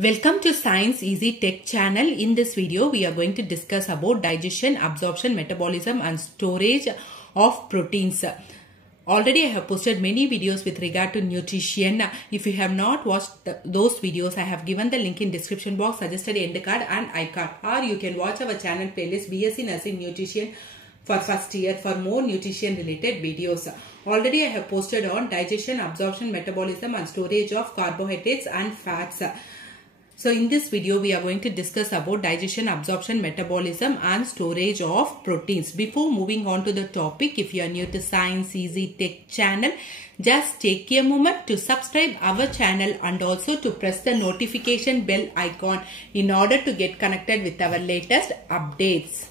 Welcome to Science Easy Tech channel. In this video, we are going to discuss about digestion, absorption, metabolism and storage of proteins. Already I have posted many videos with regard to nutrition. If you have not watched those videos, I have given the link in description box, suggested end card and icon. Or you can watch our channel playlist Bsc Nursing Nutrition for first year for more nutrition related videos. Already I have posted on digestion, absorption, metabolism and storage of carbohydrates and fats. So in this video, we are going to discuss about digestion, absorption, metabolism and storage of proteins. Before moving on to the topic, if you are new to Science Easy Tech channel, just take a moment to subscribe our channel and also to press the notification bell icon in order to get connected with our latest updates.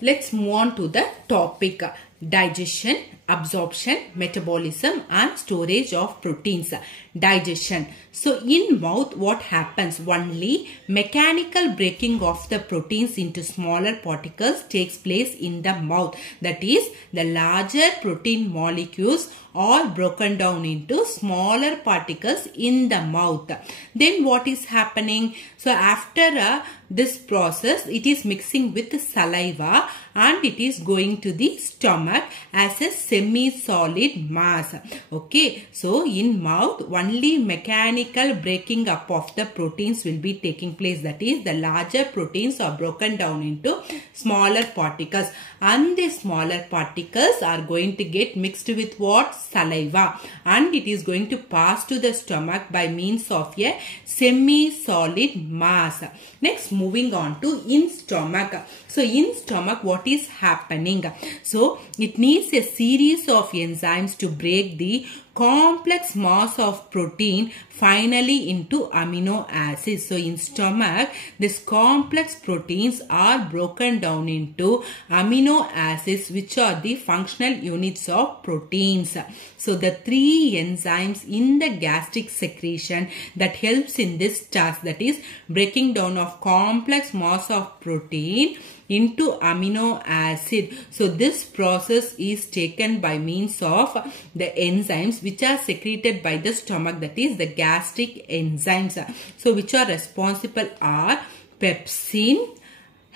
Let's move on to the topic. Digestion, absorption, metabolism and storage of proteins. Digestion. So in mouth, what happens? Only mechanical breaking of the proteins into smaller particles takes place in the mouth. That is, the larger protein molecules are broken down into smaller particles in the mouth. Then what is happening? So after this process, it is mixing with saliva and it is going to the stomach as a semi-solid mass. Okay, so in mouth, only mechanical breaking up of the proteins will be taking place. That is, the larger proteins are broken down into smaller particles and the smaller particles are going to get mixed with what? Saliva, and it is going to pass to the stomach by means of a semi-solid mass. Next, moving on to in stomach. So in stomach, what is happening? So it needs a series of enzymes to break the complex mass of protein finally into amino acids. So in stomach, these complex proteins are broken down into amino acids, which are the functional units of proteins. So the three enzymes in the gastric secretion that helps in this task, that is breaking down of complex mass of protein into amino acid. So this process is taken by means of the enzymes which are secreted by the stomach, that is the gastric enzymes. So which are responsible are pepsin,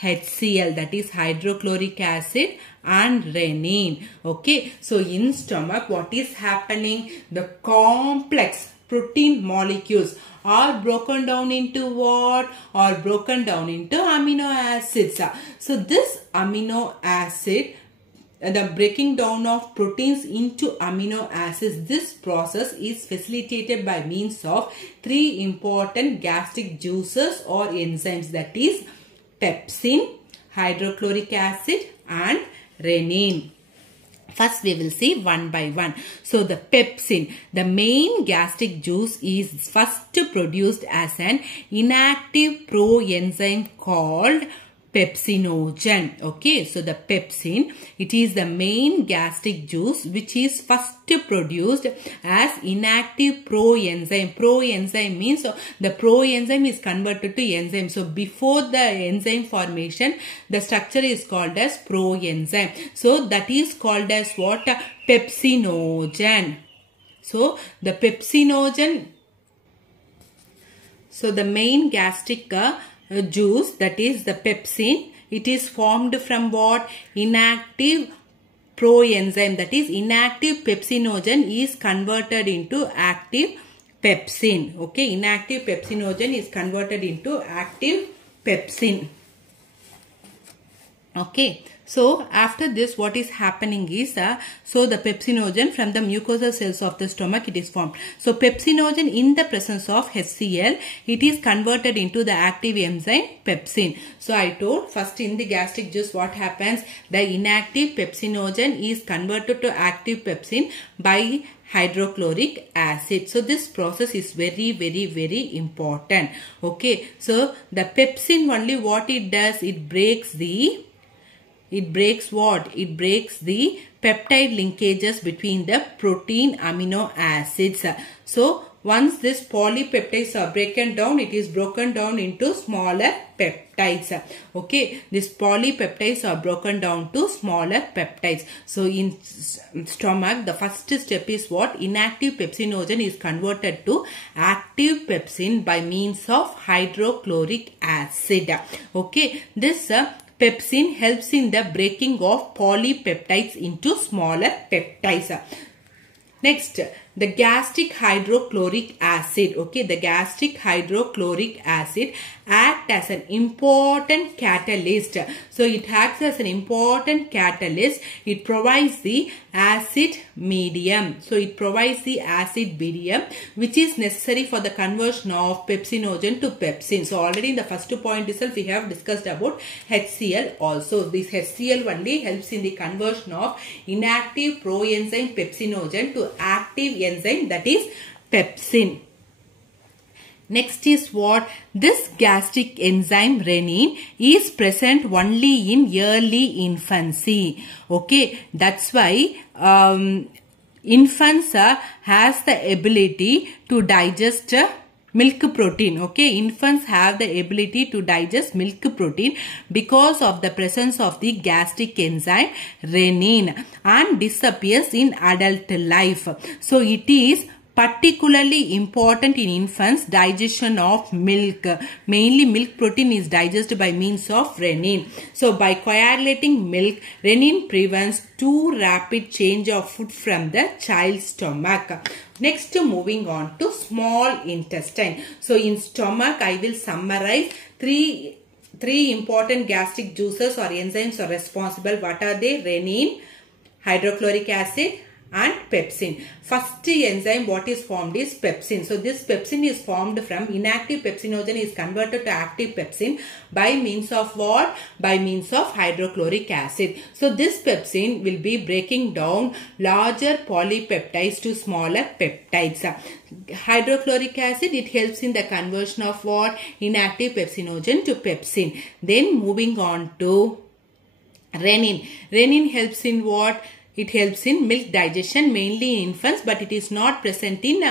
HCl, that is hydrochloric acid, and renin. Okay, so in stomach, what is happening? The complex protein molecules are broken down into what? Are broken down into amino acids. So this amino acid, the breaking down of proteins into amino acids, this process is facilitated by means of three important gastric juices or enzymes, that is pepsin, hydrochloric acid and renin. First, we will see one by one. So, the pepsin, the main gastric juice, is first produced as an inactive proenzyme called pepsinogen. Okay, so the pepsin, it is the main gastric juice which is first produced as inactive proenzyme. Proenzyme means the proenzyme is converted to enzyme. So before the enzyme formation, the structure is called as proenzyme. So that is called as what? Pepsinogen. So the pepsinogen, so the main gastric juice, that is the pepsin, it is formed from what? Inactive proenzyme, that is inactive pepsinogen is converted into active pepsin. Okay, inactive pepsinogen is converted into active pepsin. Okay, so after this, what is happening is, so the pepsinogen from the mucosal cells of the stomach, it is formed. So pepsinogen in the presence of HCl, it is converted into the active enzyme pepsin. So I told first in the gastric juice, what happens? The inactive pepsinogen is converted to active pepsin by hydrochloric acid. So this process is very important. Okay, so the pepsin only, what it does? It breaks what? It breaks the peptide linkages between the protein amino acids. So once this polypeptides are broken down, it is broken down into smaller peptides. Okay, these polypeptides are broken down to smaller peptides. So in stomach, the first step is what? Inactive pepsinogen is converted to active pepsin by means of hydrochloric acid. Okay, this pepsin helps in the breaking of polypeptides into smaller peptides. Next, the gastric hydrochloric acid. Okay, the gastric hydrochloric acid acts as an important catalyst. So it acts as an important catalyst. It provides the acid medium. So it provides the acid medium which is necessary for the conversion of pepsinogen to pepsin. So already in the first point itself we have discussed about HCl also. This HCl only helps in the conversion of inactive proenzyme pepsinogen to active enzyme, that is pepsin. Next is what? This gastric enzyme renin is present only in early infancy. Okay, that's why infants has the ability to digest milk protein. Okay, infants have the ability to digest milk protein because of the presence of the gastric enzyme renin, and disappears in adult life. So it is particularly important in infants digestion of milk. Mainly milk protein is digested by means of renin. So by coagulating milk, renin prevents too rapid change of food from the child's stomach. Next, moving on to small intestine. So in stomach, I will summarize three important gastric juices or enzymes are responsible. What are they? Renin, hydrochloric acid, and pepsin. First enzyme what is formed is pepsin. So this pepsin is formed from inactive pepsinogen is converted to active pepsin by means of what? By means of hydrochloric acid. So this pepsin will be breaking down larger polypeptides to smaller peptides. Hydrochloric acid, it helps in the conversion of what? Inactive pepsinogen to pepsin. Then moving on to renin. Renin helps in what? It helps in milk digestion, mainly in infants, but it is not present in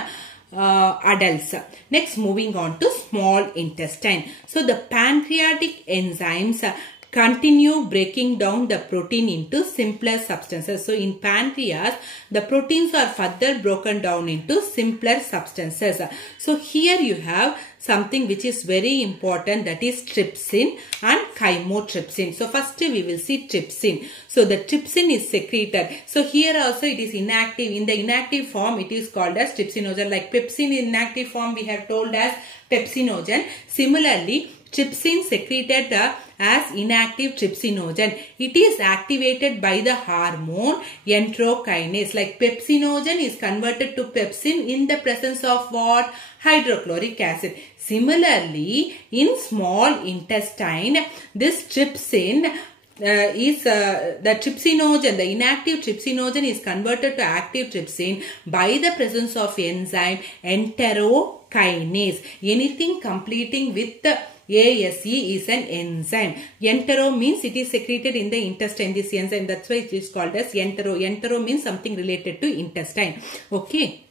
adults. Next, moving on to small intestine. So the pancreatic enzymes continue breaking down the protein into simpler substances. So in pancreas, the proteins are further broken down into simpler substances. So here you have something which is very important, that is trypsin and chymotrypsin. So first we will see trypsin. So the trypsin is secreted. So here also it is inactive. In the inactive form it is called as trypsinogen. Like pepsin in inactive form we have told as pepsinogen. Similarly, trypsin secreted as inactive trypsinogen. It is activated by the hormone enterokinase. Like pepsinogen is converted to pepsin in the presence of what? Hydrochloric acid. Similarly, in small intestine, this trypsin is the trypsinogen, the inactive trypsinogen is converted to active trypsin by the presence of enzyme enterokinase. Anything completing with the ASE is an enzyme. Entero means it is secreted in the intestine, this enzyme. That's why it is called as entero. Entero means something related to intestine. Okay.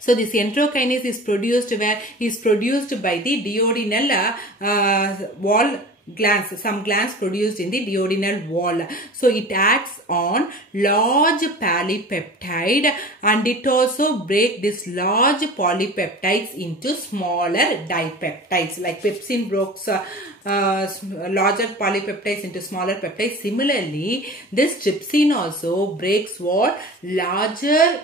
So this enterokinase is produced where? Is produced by the duodenal wall glands. Some glands produced in the duodenal wall. So it acts on large polypeptide, and it also breaks this large polypeptides into smaller dipeptides. Like pepsin breaks larger polypeptides into smaller peptides. Similarly, this trypsin also breaks what? Larger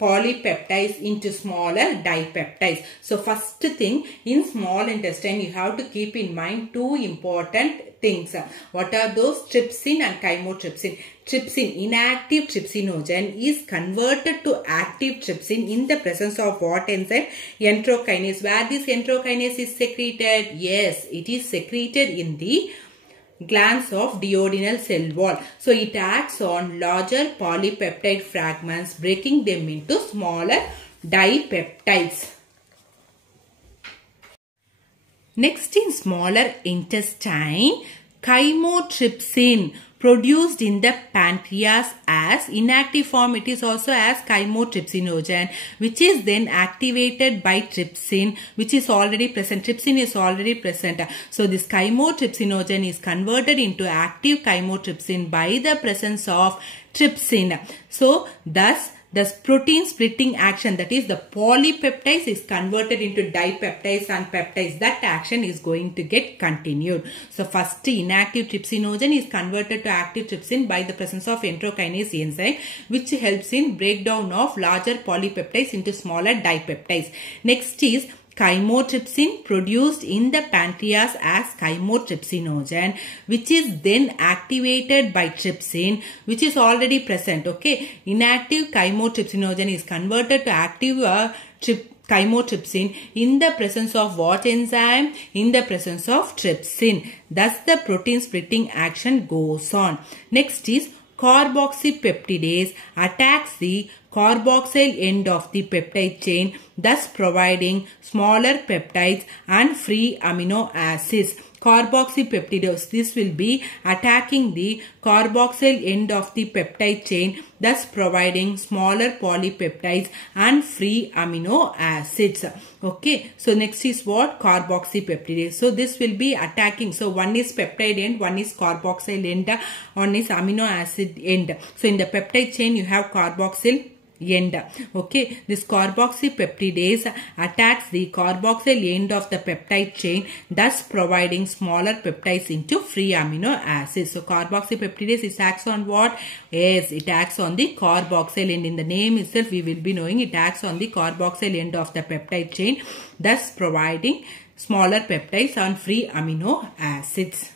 polypeptides into smaller dipeptides. So first thing, in small intestine you have to keep in mind two important things. What are those? Trypsin and chymotrypsin. Trypsin, inactive trypsinogen, is converted to active trypsin in the presence of what enzyme? Enterokinase. Where this enterokinase is secreted? Yes, it is secreted in the glands of duodenal cell wall. So it acts on larger polypeptide fragments, breaking them into smaller dipeptides. Next, in smaller intestine, chymotrypsin produced in the pancreas as inactive form. It is also as chymotrypsinogen, which is then activated by trypsin, which is already present. Trypsin is already present. So this chymotrypsinogen is converted into active chymotrypsin by the presence of trypsin. So thus the protein splitting action, that is the polypeptide, is converted into dipeptides and peptides. That action is going to get continued. So first inactive trypsinogen is converted to active trypsin by the presence of enterokinase enzyme, which helps in breakdown of larger polypeptides into smaller dipeptides. Next is chymotrypsin produced in the pancreas as chymotrypsinogen, which is then activated by trypsin, which is already present. Okay, inactive chymotrypsinogen is converted to active chymotrypsin in the presence of what enzyme? In the presence of trypsin. Thus the protein splitting action goes on. Next is Carboxy Peptidase attacks the carboxyl end of the peptide chain, thus providing smaller peptides and free amino acids. Carboxy Peptidase, this will be attacking the carboxyl end of the peptide chain, thus providing smaller polypeptides and free amino acids. Okay, so next is what? Carboxy Peptidase. So this will be attacking. So one is peptide end, one is carboxyl end, one is amino acid end. So in the peptide chain you have carboxyl end. Okay, this carboxy peptidase attacks the carboxyl end of the peptide chain, thus providing smaller peptides into free amino acids. So carboxy peptidase, it acts on what? Yes, it acts on the carboxyl end. In the name itself we will be knowing it acts on the carboxyl end of the peptide chain, thus providing smaller peptides and free amino acids.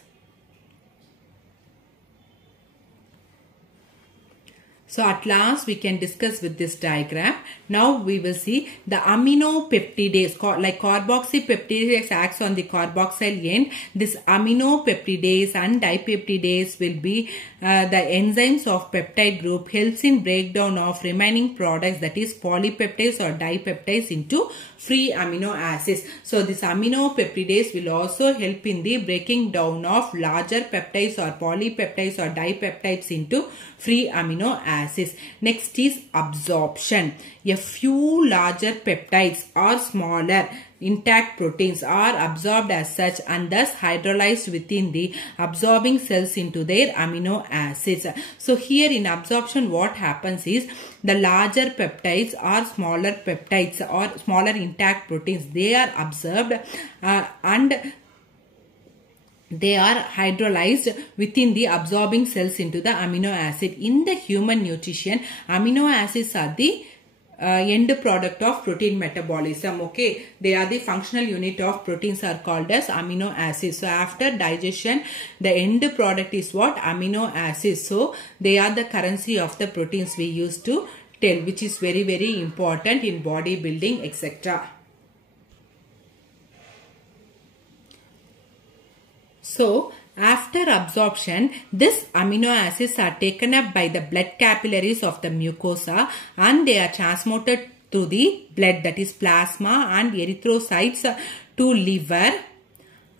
So at last we can discuss with this diagram. Now we will see the amino peptidase, like carboxy peptidase acts on the carboxyl end. This amino peptidase and dipeptidase will be the enzymes of peptide group, helps in breakdown of remaining products, that is polypeptides or dipeptides, into free amino acids. So this amino peptidase will also help in the breaking down of larger peptides or polypeptides or dipeptides into free amino acids. Next is absorption. A few larger peptides or smaller intact proteins are absorbed as such and thus hydrolyzed within the absorbing cells into their amino acids. So here in absorption what happens is the larger peptides or smaller peptides or smaller intact proteins, they are absorbed and they are hydrolyzed within the absorbing cells into the amino acid. In the human nutrition, amino acids are the end product of protein metabolism. Okay, they are the functional unit of proteins are called as amino acids. So after digestion, the end product is what? Amino acids. So they are the currency of the proteins we use to tell, which is very, very important in bodybuilding, etc. So after absorption, these amino acids are taken up by the blood capillaries of the mucosa and they are transmitted to the blood, that is plasma and erythrocytes, to liver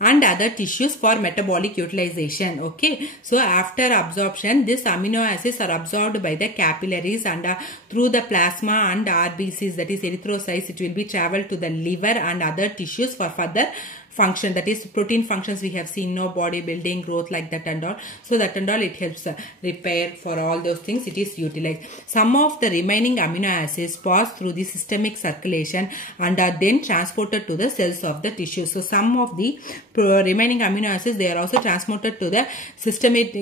and other tissues for metabolic utilization. Okay, so after absorption, these amino acids are absorbed by the capillaries and through the plasma and RBCs, that is erythrocytes, it will be traveled to the liver and other tissues for further function, that is protein functions we have seen, no bodybuilding, growth, like that and all. So that and all, it helps repair, for all those things it is utilized. Some of the remaining amino acids pass through the systemic circulation and are then transported to the cells of the tissue. So some of the remaining amino acids, they are also transported to the systemic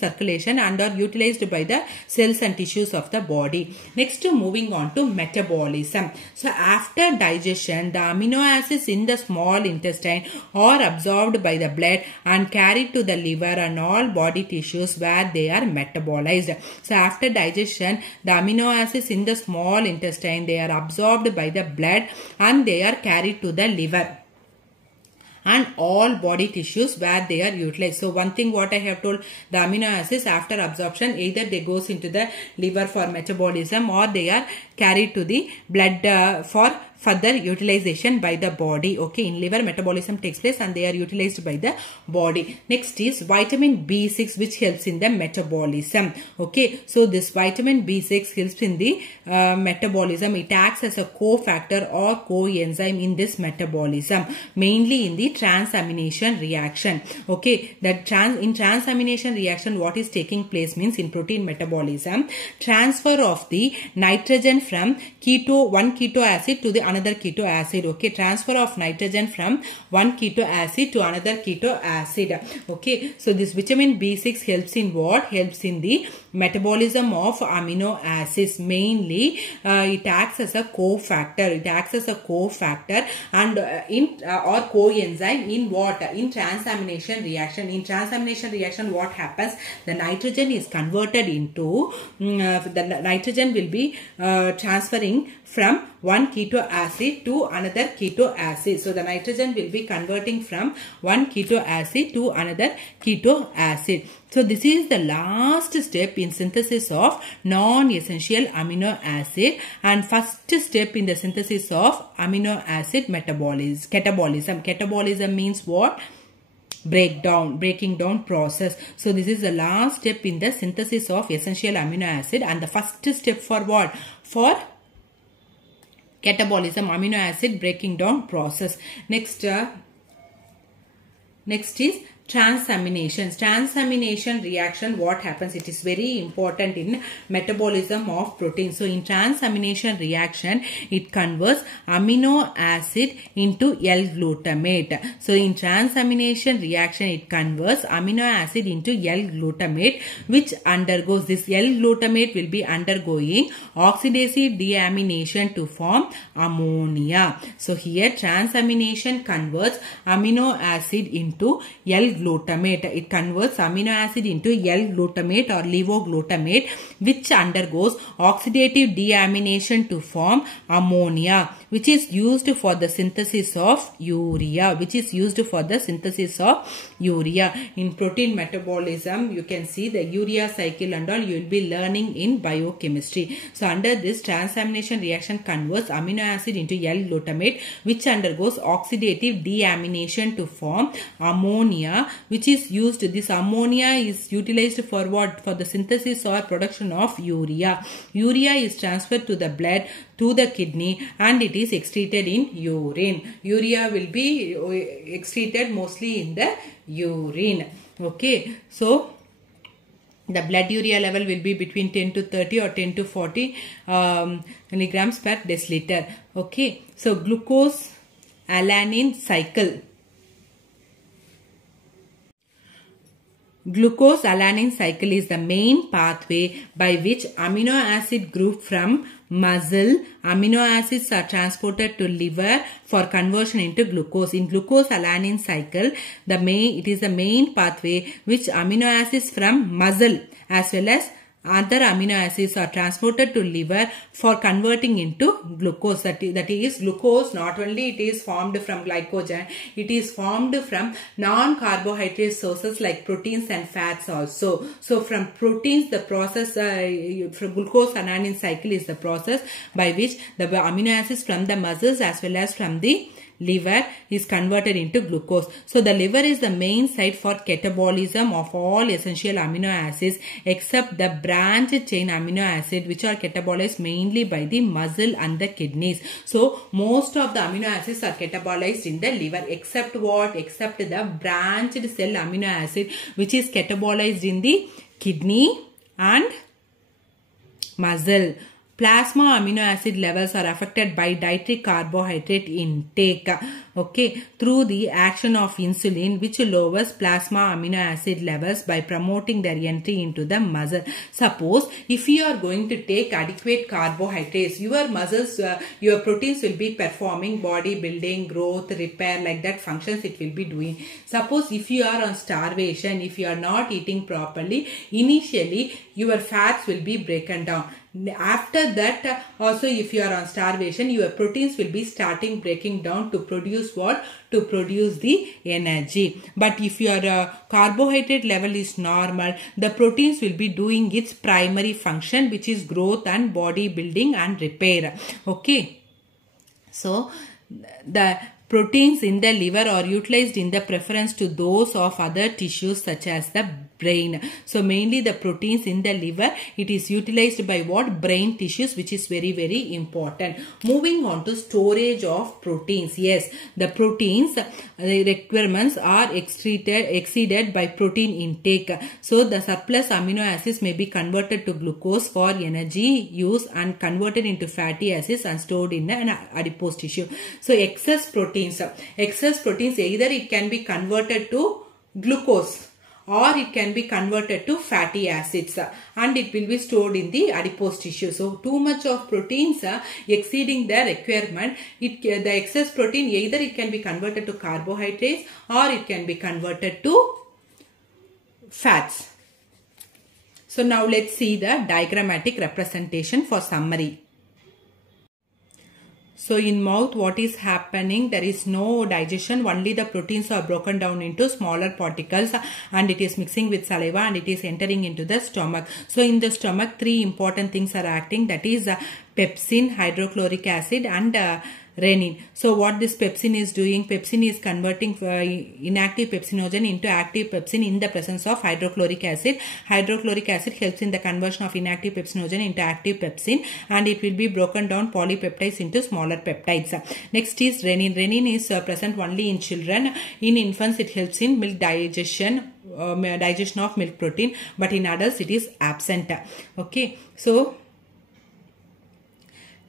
circulation and are utilized by the cells and tissues of the body. Next, moving on to metabolism. So after digestion, the amino acids in the small intestine are absorbed by the blood and carried to the liver and all body tissues where they are metabolized. So after digestion, the amino acids in the small intestine, they are absorbed by the blood and they are carried to the liver and all body tissues where they are utilized. So one thing what I have told, the amino acids after absorption, either they goes into the liver for metabolism or they are carried to the blood for further utilization by the body. Okay, in liver metabolism takes place and they are utilized by the body. Next is vitamin B6, which helps in the metabolism. Okay, so this vitamin B6 helps in the metabolism. It acts as a cofactor or coenzyme in this metabolism, mainly in the transamination reaction. Okay, that in transamination reaction, what is taking place means in protein metabolism, transfer of the nitrogen from one keto acid to the another keto acid. Okay, transfer of nitrogen from one keto acid to another keto acid. Okay, so this vitamin B6 helps in what? Helps in the metabolism of amino acids. Mainly, it acts as a cofactor. It acts as a cofactor and or coenzyme in what? In transamination reaction. In transamination reaction, what happens? The nitrogen is converted into the nitrogen will be transferring from one keto acid to another keto acid. So the nitrogen will be converting from one keto acid to another keto acid. So this is the last step in synthesis of non-essential amino acid and first step in the synthesis of amino acid catabolism. Catabolism means what? Breaking down process. So this is the last step in the synthesis of essential amino acid and the first step for what? For catabolism, amino acid breaking down process. Next is transamination. Transamination reaction, what happens? It is very important in metabolism of protein. So in transamination reaction, it converts amino acid into L-glutamate. So in transamination reaction, it converts amino acid into L-glutamate, which undergoes, this L-glutamate will be undergoing oxidative deamination to form ammonia. So here transamination converts amino acid into L-glutamate. It converts amino acid into L-glutamate or levoglutamate, which undergoes oxidative deamination to form ammonia, which is used for the synthesis of urea. In protein metabolism, you can see the urea cycle and all you will be learning in biochemistry. So under this, transamination reaction converts amino acid into L-glutamate, which undergoes oxidative deamination to form ammonia, which is used. This ammonia is utilized for what? For the synthesis or production of urea. Urea is transferred to the blood, to the kidney, and it is excreted in urine. Urea will be excreted mostly in the urine. Okay, so the blood urea level will be between 10 to 30 or 10 to 40 milligrams per deciliter. Okay, so glucose-alanine cycle. Glucose-alanine cycle is the main pathway by which amino acid group from muscle amino acids are transported to liver for conversion into glucose. In glucose-alanine cycle, it is the main pathway which amino acids from muscle as well as other amino acids are transported to liver for converting into glucose. That is glucose. Not only it is formed from glycogen, it is formed from non-carbohydrate sources like proteins and fats also. So from proteins, the process from glucose-alanine cycle is the process by which the amino acids from the muscles as well as from the liver is converted into glucose. So the liver is the main site for catabolism of all essential amino acids except the branched chain amino acid, which are catabolized mainly by the muscle and the kidneys. So most of the amino acids are catabolized in the liver except what? Except the branched cell amino acid, which is catabolized in the kidney and muscle. Plasma amino acid levels are affected by dietary carbohydrate intake, okay, through the action of insulin, which lowers plasma amino acid levels by promoting their entry into the muscle. Suppose if you are going to take adequate carbohydrates, your muscles, your proteins will be performing body building, growth, repair, like that functions it will be doing. Suppose if you are on starvation, if you are not eating properly, initially your fats will be broken down. After that, also if you are on starvation, your proteins will be starting breaking down to produce what? To produce the energy. But if your carbohydrate level is normal, the proteins will be doing its primary function, which is growth and body building and repair. Okay. So the proteins in the liver are utilized in the preference to those of other tissues such as the brain. So mainly the proteins in the liver, it is utilized by what? Brain tissues, which is very, very important. Moving on to storage of proteins. Yes, the proteins requirements are exceeded by protein intake. So the surplus amino acids may be converted to glucose for energy use and converted into fatty acids and stored in an adipose tissue. So excess proteins either it can be converted to glucose or it can be converted to fatty acids and it will be stored in the adipose tissue. So too much of proteins exceeding the requirement, the excess protein either it can be converted to carbohydrates or it can be converted to fats. So now let's see the diagrammatic representation for summary. So in mouth, what is happening? There is no digestion. Only the proteins are broken down into smaller particles and it is mixing with saliva and it is entering into the stomach. So in the stomach, three important things are acting. That is pepsin, hydrochloric acid and renin. So what this pepsin is doing? Pepsin is converting inactive pepsinogen into active pepsin in the presence of hydrochloric acid. Hydrochloric acid helps in the conversion of inactive pepsinogen into active pepsin and it will be broken down polypeptides into smaller peptides. Next is renin. Renin is present only in children. In infants it helps in milk digestion of milk protein, but in adults it is absent. Okay, so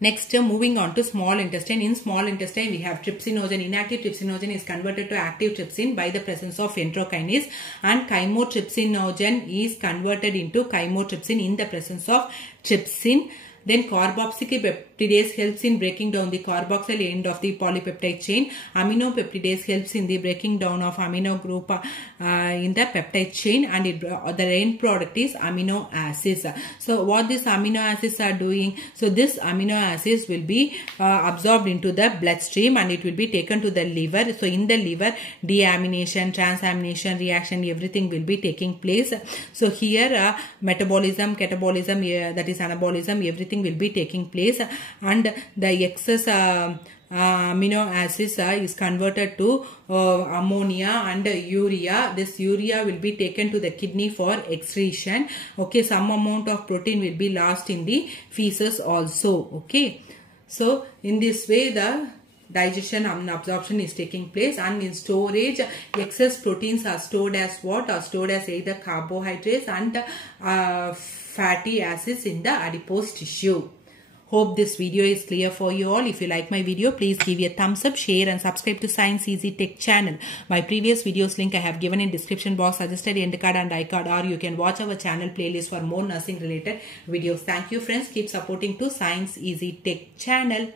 next, moving on to small intestine. In small intestine, we have trypsinogen. Inactive trypsinogen is converted to active trypsin by the presence of enterokinase, and chymotrypsinogen is converted into chymotrypsin in the presence of trypsin. Then carboxy peptidase helps in breaking down the carboxyl end of the polypeptide chain. Amino peptidase helps in the breaking down of amino group in the peptide chain, and the end product is amino acids. So what these amino acids are doing? So this amino acids will be absorbed into the bloodstream and it will be taken to the liver. So in the liver, deamination, transamination reaction, everything will be taking place. So here metabolism, catabolism, that is anabolism, everything will be taking place, and the excess amino acids is converted to ammonia and urea. This urea will be taken to the kidney for excretion. Okay, some amount of protein will be lost in the feces also. Okay, so in this way the digestion and absorption is taking place, and in storage excess proteins are stored as what? Are stored as either carbohydrates and fatty acids in the adipose tissue. Hope this video is clear for you all. If you like my video, please give a thumbs up, share and subscribe to Science Easy Tech channel. My previous videos link I have given in description box, suggested end card and iCard, or you can watch our channel playlist for more nursing related videos. Thank you friends. Keep supporting to Science Easy Tech channel.